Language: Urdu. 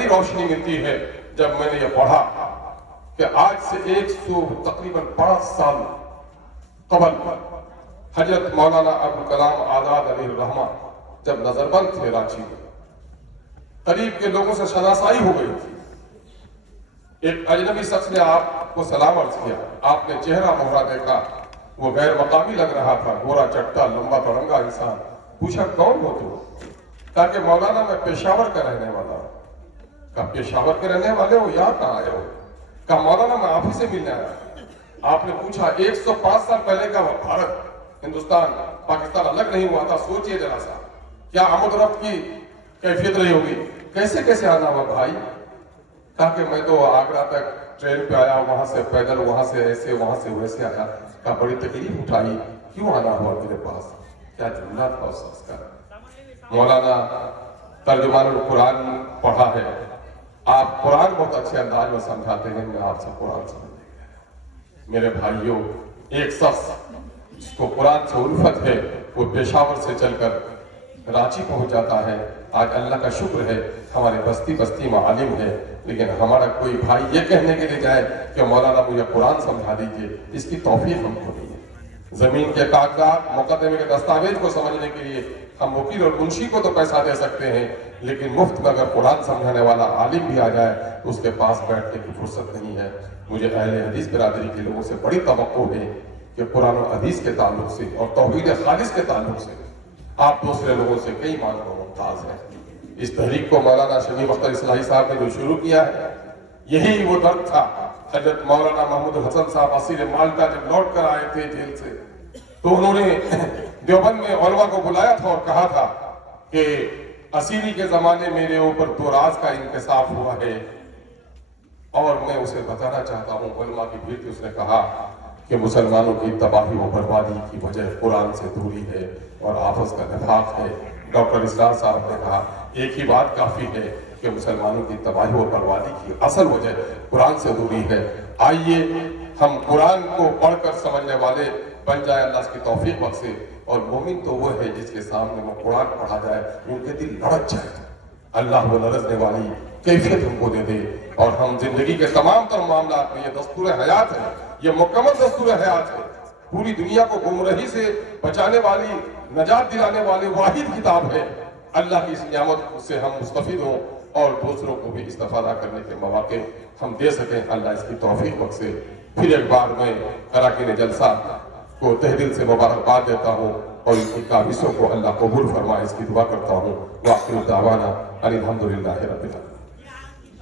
بڑی روشنی ملتی ہے جب میں نے یہ پڑھا کہ آج سے تقریباً 5 سال قبل حضرت مولانا ابوالکلام آزاد علیہ الرحمہ جب نظر بند تھے رانچی میں، قریب کے لوگوں سے شناسائی ہو گئی تھی، ایک اجنبی شخص نے آپ کو سلام عرض کیا، آپ نے چہرہ مہرہ دیکھا، وہ غیر مقامی لگ رہا تھا، گورا چٹا لمبا پرنگا انسان، پوچھا کون ہو تو؟ کہا کہ مولانا میں پشاور کا رہنے والا ہوں۔ کہا پشاور کے رہنے والے ہو، یہاں کہاں آئے ہو؟ کہا مولانا میں آپ ہی سے ملنے آیا۔ آپ نے پوچھا 105 سال پہلے کا وہ بھارت ہندوستان پاکستان الگ نہیں ہوا تھا، سوچئے ذرا سا کیا آمد و رفت کی کیفیت رہی ہوگی، کیسے آنا ہوا بھائی؟ کہا کہ میں تو آگرہ تک ٹرین پہ آیا، وہاں سے پیدل، وہاں سے ایسے، وہاں سے ویسے آیا۔ کہا بڑی تکلیف اٹھائی، کیوں آنا ہوا میرے پاس؟ کیا جملہ تھا اس شخص کا۔ مولانا ترجمان القرآن پڑھا ہے، آپ قرآن بہت اچھے انداز میں سمجھاتے ہیں، میں آپ سے قرآن سمجھنے گیا۔ میرے بھائیوں، ایک شخص جس کو قرآن سے الفت ہے وہ پشاور سے چل کر رانچی پہنچ جاتا ہے۔ آج اللہ کا شکر ہے ہمارے بستی میں عالم ہے، لیکن ہمارا کوئی بھائی یہ کہنے کے لیے جائے کہ مولانا مجھے قرآن سمجھا دیجئے، اس کی توفیق ہم کو نہیں ہے۔ زمین کے کاغذات، مقدمے کے دستاویز کو سمجھنے کے لیے ہم وکیل اور منشی کو تو پیسہ دے سکتے ہیں، لیکن مفت میں اگر قرآن سمجھانے والا عالم بھی آ جائے تو اس کے پاس بیٹھنے کی فرصت نہیں ہے۔ مجھے اہل حدیث برادری کے لوگوں سے بڑی توقع ہے کہ قرآن و حدیث کے تعلق سے اور توحید خالص کے تعلق سے آپ دوسرے لوگوں سے کئی معنوں میں ممتاز ہیں۔ اس تحریک کو مولانا شریف اختر اصلاحی صاحب نے جو شروع کیا ہے، یہی وہ درد تھا۔ حضرت مولانا محمود الحسن صاحب اسیر مالٹا جب لوٹ کر آئے تھے جیل سے، تو انہوں نے دیوبند میں علماء کو بلایا تھا اور کہا تھا کہ اسیری کے زمانے میرے اوپر 2 راز کا انکشاف ہوا ہے اور میں اسے بتانا چاہتا ہوں۔ علماء کی بھیڑ تھی، اس نے کہا کہ مسلمانوں کی تباہی و بربادی کی وجہ قرآن سے دوری ہے اور آپس کا نفاق ہے۔ ڈاکٹر اسرار صاحب نے کہا ایک ہی بات کافی ہے کہ مسلمانوں کی تباہی و بربادی کی اصل وجہ قرآن سے دوری ہے۔ آئیے ہم قرآن کو پڑھ کر سمجھنے والے بن جائے، اللہ اس کی توفیق بخشے۔ اور مومن تو وہ ہے جس کے سامنے وہ قرآن پڑھا جائے ان کے دل لڑک جائے، اللہ وہ لرزنے والی کیفیت ہم کو دے دے، اور ہم زندگی کے تمام تر معاملات میں، یہ دستور حیات ہے، یہ مکمل دستور حیات ہے، پوری دنیا کو گمراہی سے بچانے والی، نجات دلانے والی واحد کتاب ہے۔ اللہ کی اس نعمت سے ہم مستفید ہوں اور دوسروں کو بھی استفادہ کرنے کے مواقع ہم دے سکیں، اللہ اس کی توفیق بخشے۔ پھر ایک بار میں اراکین جلسہ کو تہ دل سے مبارکباد دیتا ہوں اور ان کی کاوشوں کو اللہ قبول فرمائے، اس کی دعا کرتا ہوں۔ وآخر دعوانا ان الحمدللہ رب العالمین۔